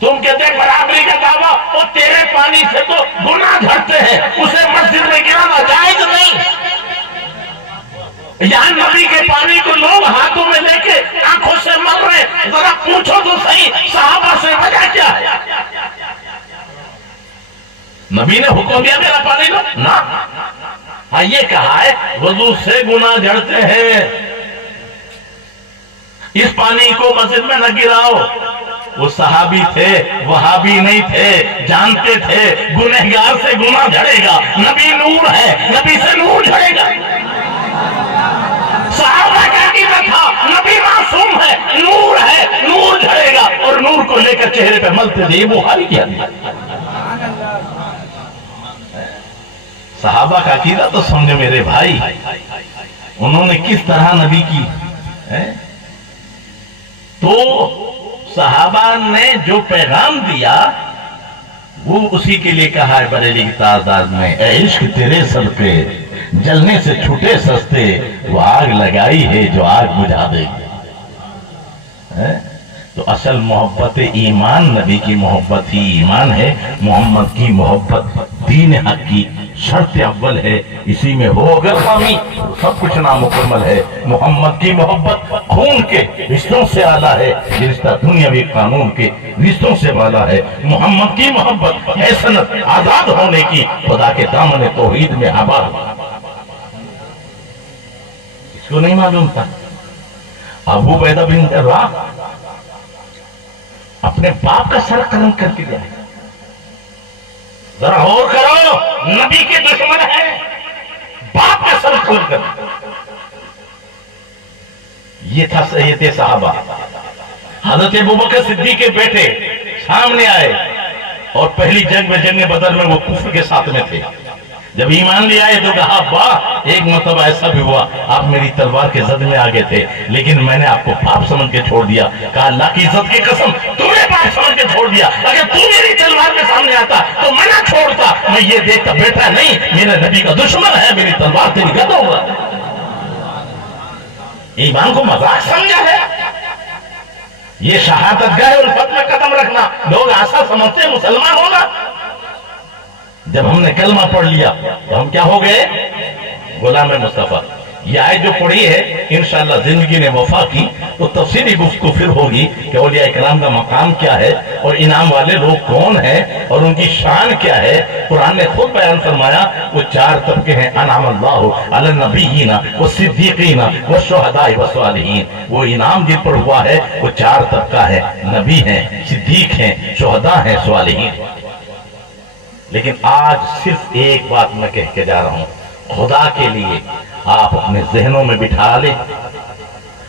تم کہتے ہیں برابری کا دعویٰ، وہ تیرے پانی سے تو گناہ جھڑتے ہیں، اسے مسجد میں گرانا جائز نہیں۔ یہاں نبی کے پانی کو لوگ ہاتھوں میں لے کے آنکھوں سے مر رہے، ذرا پوچھو تو صحیح صحابہ سے وجہ کیا ہے؟ نبی نے حکم دیا میرا پانی لو؟ نہ، ہاں یہ کہا ہے وضو سے گناہ جھڑتے ہیں، اس پانی کو مسجد میں نہ گراؤ۔ وہ صحابی تھے، وہابی نہیں تھے، جانتے تھے گنہگار سے گناہ جھڑے گا، نبی نور ہے، نبی سے نور جھڑے گا۔ صحابہ کا عقیدہ تھا نبی معصوم ہے، نور ہے، نور جھڑے گا، اور نور کو لے کر چہرے پہ ملتے تھے۔ یہ بخاری کی حدیث ہے۔ صحابہ کا عقیدہ تو سمجھے میرے بھائی، انہوں نے کس طرح نبی کی تو صحابہ نے جو پیغام دیا وہ اسی کے لیے کہا ہے بریلی کی تعداد میں، اے عشق تیرے صدقے جلنے سے چھوٹے سستے، وہ آگ لگائی ہے جو آگ بجھا دے گی۔ تو اصل محبت ایمان نبی کی محبت ہی ایمان ہے، محمد کی محبت دین حق کی شرط اول ہے، اسی میں ہو اگر خامی سب کچھ نامکمل ہے۔ محمد کی محبت خون کے رشتوں سے اعلیٰ ہے، یہ رشتہ دنیاوی قانون کے رشتوں سے بالا ہے۔ محمد کی محبت ہے سند آزاد ہونے کی، خدا کے دامن توحید میں آباد۔ اس کو نہیں معلوم تھا؟ ابو عبیدہ بن جراح اپنے باپ کا سر قلم کر کے لیا ہے۔ ذرا غور کرو، نبی کے دشمن ہے، باپ کا سر قلم کر دیا۔ یہ تھا سید صحابہ۔ حضرت ابوبکر صدیق کے بیٹے سامنے آئے اور پہلی جنگ بدر میں وہ کفر کے ساتھ میں تھے۔ جب ایمان لے آئے تو کہا ابا ایک مرتبہ ایسا بھی ہوا آپ میری تلوار کے زد میں آگے تھے، لیکن میں نے آپ کو باپ سمجھ کے چھوڑ دیا۔ کہا اللہ کی عزت کی قسم تمہیں باپ سمجھ کے چھوڑ دیا، اگر تو میری تلوار کے سامنے آتا تو میں نہ چھوڑتا۔ میں یہ دیکھتا بیٹا نہیں میرے نبی کا دشمن ہے، میری تلوار سے نکلتا ہوگا۔ ایمان کو مذاق سمجھا ہے؟ یہ شہادت گاہ الفت میں قدم رکھنا لوگ ایسا سمجھتے ہیں مسلمان ہوگا۔ جب ہم نے کلمہ پڑھ لیا تو ہم کیا ہو گئے؟ غلام مصطفیٰ۔ یہ آیت جو پڑھی ہے انشاءاللہ زندگی نے وفا کی تو تفصیلی گفتگو پھر ہوگی کہ اولیاء اکرام کا مقام کیا ہے اور انعام والے لوگ کون ہیں اور ان کی شان کیا ہے۔ قرآن نے خود بیان فرمایا وہ 4 طبقے ہیں، انعم اللہ علی النبیین والصدیقین والشہداء والصالحین۔ وہ انعام جن پر ہوا ہے وہ 4 طبقہ ہے، نبی ہیں، صدیق ہیں، شہداء ہیں، صالحین۔ لیکن آج صرف ایک بات میں کہہ کے جا رہا ہوں، خدا کے لیے آپ اپنے ذہنوں میں بٹھا لیں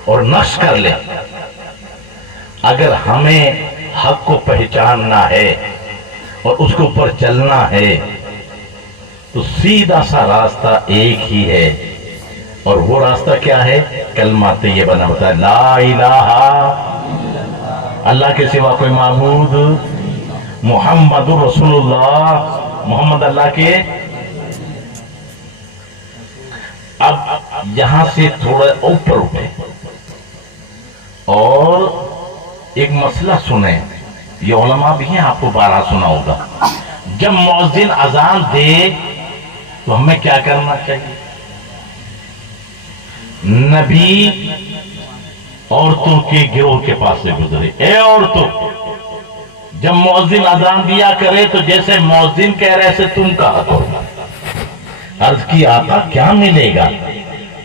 اور نقش کر لیں، اگر ہمیں حق کو پہچاننا ہے اور اس کے اوپر چلنا ہے تو سیدھا سا راستہ ایک ہی ہے، اور وہ راستہ کیا ہے؟ کلمہ طیبہ ہوتا ہے، لا الہ اللہ کے سوا کوئی معبود، محمد رسول اللہ، محمد اللہ کے۔ اب یہاں سے تھوڑا اوپر اٹھے اور ایک مسئلہ سنیں، یہ علماء بھی ہیں، آپ کو 12 سنا ہوگا۔ جب مؤذن اذان دے تو ہمیں کیا کرنا چاہیے؟ نبی عورتوں کے گروہ کے پاس سے گزرے، اے عورتوں، جب مؤذن اذان دیا کرے تو جیسے مؤذن کہہ رہے سے تم کہا کرو۔ عرض کی آقا کیا ملے گا؟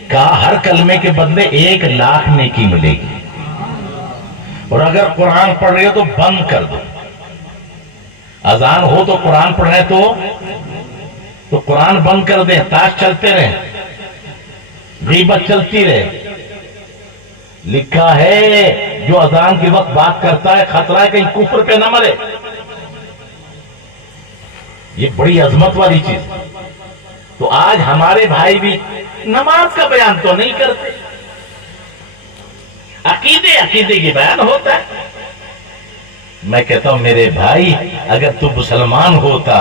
کہا ہر کلمے کے بدلے 1 لاکھ نیکی ملے گی، اور اگر قرآن پڑھ رہے ہو تو بند کر دو، اذان ہو تو قرآن پڑھے تو قرآن بند کر دیں، تاش چلتے رہیں، غیبت چلتی رہے۔ لکھا ہے جو اذان کے وقت بات کرتا ہے خطرہ ہے کہیں کفر پہ نہ مرے۔ یہ بڑی عظمت والی چیز ہے۔ تو آج ہمارے بھائی بھی نماز کا بیان تو نہیں کرتے، عقیدے کی بیان ہوتا ہے۔ میں کہتا ہوں میرے بھائی، اگر تو مسلمان ہوتا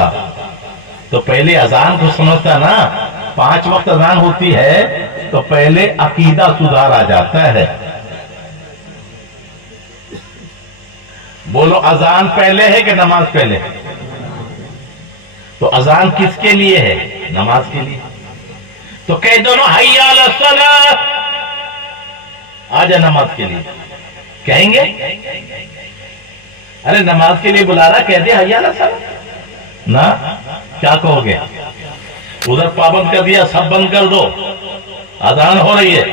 تو پہلے اذان کو سمجھتا نا، 5 وقت اذان ہوتی ہے تو پہلے عقیدہ سدھارا جاتا ہے۔ بولو اذان پہلے ہے کہ نماز پہلے؟ تو اذان کس کے لیے ہے؟ نماز کے لیے۔ تو کہہ دو نا حی علی الصلاۃ، آجا نماز کے لیے، کہیں گے؟ ارے نماز کے لیے بلا رہا، کہہ دے حی علی الصلاۃ نا، کیا کہو گے؟ ادھر پابند کر دیا، سب بند کر دو، اذان ہو رہی ہے،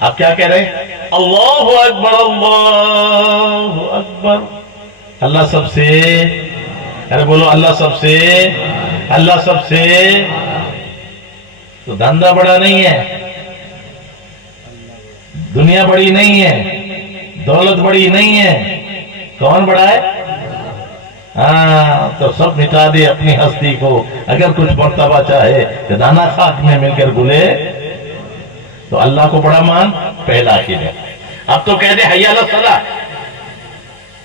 آپ کیا کہہ رہے ہیں؟ اللہ اکبر اللہ اکبر، اللہ سب سے، ارے بولو اللہ سب سے، اللہ سب سے۔ تو دھندا بڑا نہیں ہے، دنیا بڑی نہیں ہے، دولت بڑی نہیں ہے، کون بڑا ہے؟ ہاں، تو سب مٹا دے اپنی ہستی کو، اگر کچھ مرتبہ چاہے کہ دانا خاک میں مل کر گلے، تو اللہ کو بڑا مان، پہلا عقیدہ۔ اب تو کہہ دے حی علی الصلاۃ،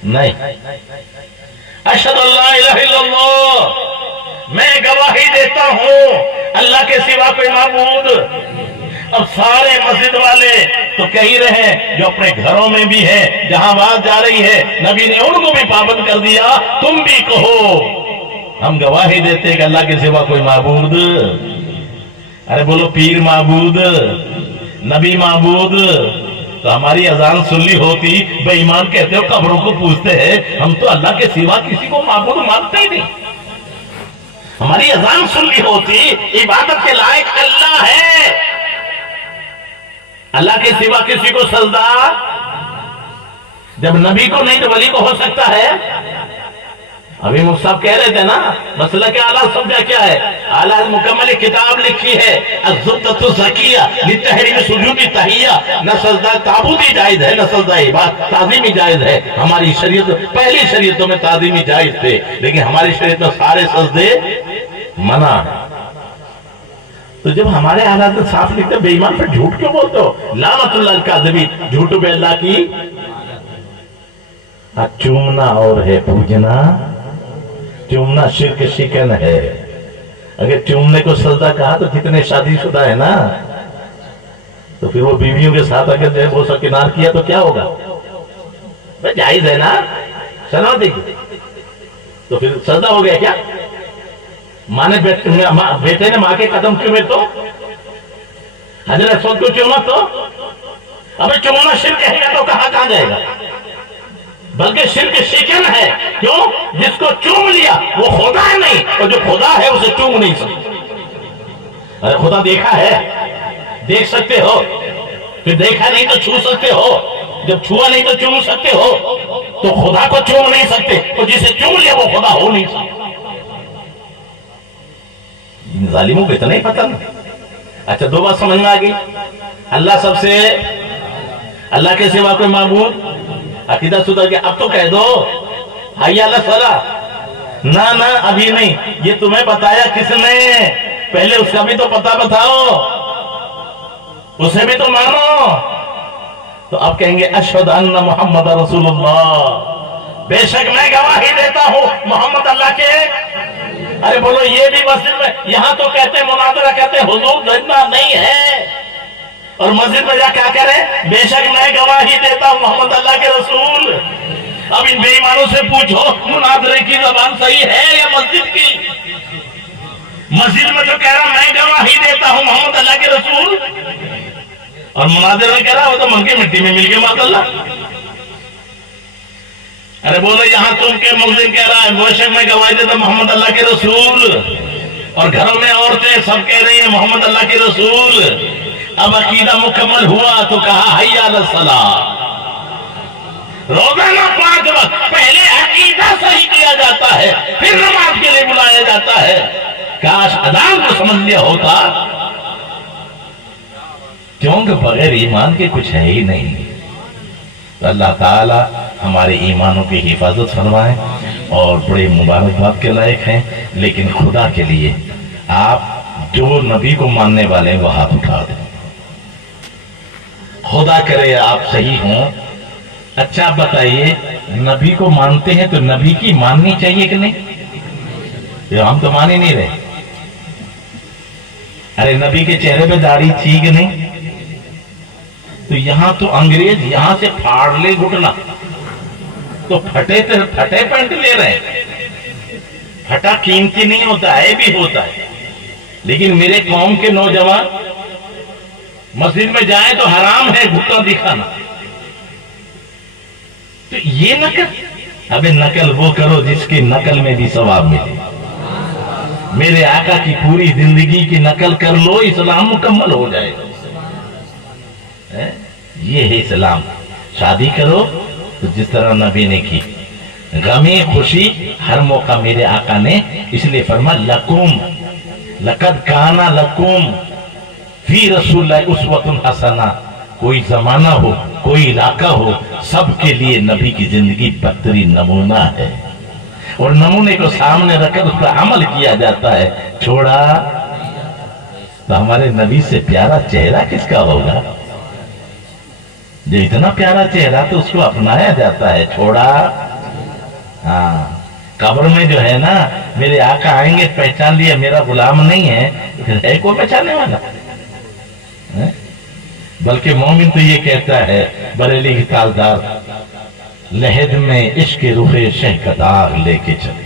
نہیں، اشہد اللہ الہ الا اللہ، میں گواہی دیتا ہوں اللہ کے سوا کوئی معبود۔ اب سارے مسجد والے تو کہہ ہی رہے ہیں، جو اپنے گھروں میں بھی ہے، جہاں آواز جا رہی ہے، نبی نے ان کو بھی پابند کر دیا، تم بھی کہو ہم گواہی دیتے ہیں کہ اللہ کے سوا کوئی معبود، ارے بولو پیر معبود، نبی معبود۔ تو ہماری اذان سن لی ہوتی، بے ایمان کہتے ہو قبروں کو پوچھتے ہیں، ہم تو اللہ کے سوا کسی کو معبود مانتے ہی نہیں۔ ہماری اذان سن لی ہوتی، عبادت کے لائق اللہ ہے، اللہ کے سوا کسی کو سجدہ، جب نبی کو نہیں تو ولی کو ہو سکتا ہے۔ ابھی مصعب کہہ رہے تھے نا، مسئلہ کے اعلیٰ سمجھا کیا ہے؟ اعلیٰ مکمل کتاب لکھی ہے الزبدۃ الزکیہ لتحریم سجود تحیہ، نہ سجدہ تعبدی جائز ہے، نہ سجدہ عبادت تعظیمی جائز ہے۔ ہماری شریعت، پہلی شریعتوں میں تعظیمی جائز تھے، لیکن ہماری شریعت میں سارے سجدے منع۔ تو جب ہمارے حالات میں صاف لکھتے بے ایمان پر جھوٹ کیوں بولتے ہو؟ لعنت اللہ الکاذبین، جھوٹ بے اللہ کی۔ چومنا اور ہے پوجنا، چومنا شرک شکن ہے۔ اگر چومنے کو سجدہ کہا تو جتنے شادی شدہ ہے نا، تو پھر وہ بیویوں کے ساتھ اگر جب وہ کنار کیا تو کیا ہوگا؟ جائز ہے نا، سنا دیکھیں، تو پھر سجدہ ہو گیا کیا؟ بیٹے نے ماں کے قدم چومے تو حضرت اسود کو چوما تو ابھی چومنا شرک ہے تو کہاں جائے گا؟ بلکہ شرک شکن ہے، کیوں؟ جس کو چوم لیا وہ خدا ہے نہیں، اور جو خدا ہے اسے چوم نہیں سکتا۔ ارے خدا دیکھا ہے، دیکھ سکتے ہو، پھر دیکھا نہیں تو چھو سکتے ہو، جب چھوا نہیں تو چوم سکتے ہو، تو خدا کو چوم نہیں سکتے، اور جسے چوم لیا وہ خدا ہو نہیں سکتا۔ ظالموں کو اتنا ہی پتہ نہیں۔ اچھا، دو بات سمجھ میں آ گئی، اللہ سب سے، اللہ کے سوا کوئی معبود، عقیدہ سدھر گیا۔ اب تو کہہ دو حی علی الصلاۃ، نہ ابھی نہیں، یہ تمہیں بتایا کس نے؟ پہلے اس کا بھی تو پتہ بتاؤ، اسے بھی تو مانو۔ تو اب کہیں گے اشہد ان محمد رسول اللہ، بے شک میں گواہی دیتا ہوں محمد اللہ کے۔ ارے بولو یہ بھی مسجد میں، یہاں تو کہتے ہیں مناظرہ، کہتے ہیں حضور زندہ نہیں ہے، اور مسجد میں جا کیا کہہ رہے؟ بے شک میں گواہی دیتا ہوں محمد اللہ کے رسول۔ اب ان بے ایمانوں سے پوچھو مناظرے کی زبان صحیح ہے یا مسجد کی؟ مسجد میں تو کہہ رہا میں گواہی دیتا ہوں محمد اللہ کے رسول، اور مناظرے میں کہہ رہا وہ تو من کے مٹی میں مل گئے ماشاء اللہ۔ ارے بولو یہاں تم کے مؤذن کہہ رہا ہے بے شک میں گواہی دیتا ہوں محمد اللہ کے رسول، اور گھروں میں عورتیں سب کہہ رہی ہیں محمد اللہ کے رسول۔ اب عقیدہ مکمل ہوا تو کہا حی علی الصلاۃ۔ روزانہ 5 وقت پہلے عقیدہ صحیح کیا جاتا ہے، پھر نماز کے لیے بلایا جاتا ہے۔ کاش اذان کو سمجھ لیا ہوتا، کیونکہ بغیر ایمان کے کچھ ہے ہی نہیں۔ اللہ تعالیٰ ہمارے ایمانوں کی حفاظت فرمائیں اور بڑے مبارکباد کے لائق ہیں. لیکن خدا کے لیے آپ جو نبی کو ماننے والے ہیں وہ ہاتھ اٹھا دیں. خدا کرے آپ صحیح ہوں. اچھا بتائیے، نبی کو مانتے ہیں تو نبی کی ماننی چاہیے کہ نہیں؟ ہم تو مان ہی نہیں رہے. ارے نبی کے چہرے پہ داڑھی تھی کہ نہیں؟ تو یہاں تو انگریز یہاں سے پھاڑ لے گھٹنا تو پھٹے پینٹ لے رہے ہیں. پھٹا قیمتی نہیں ہوتا ہے، بھی ہوتا ہے. لیکن میرے قوم کے نوجوان مسجد میں جائیں تو حرام ہے گھٹنا دکھانا. تو یہ نقل، ابے نقل وہ کرو جس کی نقل میں بھی ثواب ملے. میرے آقا کی پوری زندگی کی نقل کر لو، اسلام مکمل ہو جائے گا. یہ ہے اسلام. شادی کرو تو جس طرح نبی نے کی. غمی خوشی ہر موقع میرے آقا نے اس لیے فرما لکم لقد کانا لکم فی رسول اللہ اسوۃ حسنہ. کوئی زمانہ ہو، کوئی علاقہ ہو، سب کے لیے نبی کی زندگی بہترین نمونہ ہے. اور نمونے کو سامنے رکھ کر اس پر عمل کیا جاتا ہے. چھوڑا تو ہمارے نبی سے پیارا چہرہ کس کا ہوگا؟ جو اتنا پیارا چہرہ تو اس کو اپنایا جاتا ہے. چھوڑا ہاں قبر میں جو ہے نا میرے آقا آئیں گے، پہچان لیا میرا غلام نہیں ہے کوئی پہچاننے والا. بلکہ مومن تو یہ کہتا ہے بریلی کی تالدار لہد میں عشق روح شہ کا داغ لے کے چلے.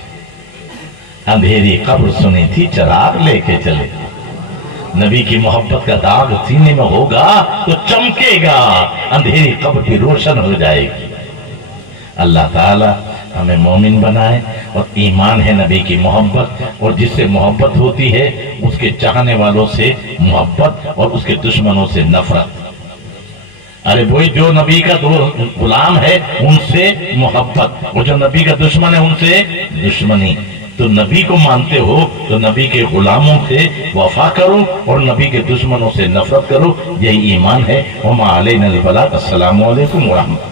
اندھیری قبر سنی تھی چراغ لے کے چلے. نبی کی محبت کا داغ سینے میں ہوگا تو چمکے گا، اندھیری قبر بھی روشن ہو جائے گی. اللہ تعالی ہمیں مومن بنائے. اور ایمان ہے نبی کی محبت، اور جس سے محبت ہوتی ہے اس کے چاہنے والوں سے محبت اور اس کے دشمنوں سے نفرت. ارے وہی جو نبی کا غلام ہے ان سے محبت، اور جو نبی کا دشمن ہے ان سے دشمنی. تو نبی کو مانتے ہو تو نبی کے غلاموں سے وفا کرو اور نبی کے دشمنوں سے نفرت کرو. یہی ایمان ہے. وما علینا البلاغ. السلام علیکم ورحمۃ اللہ.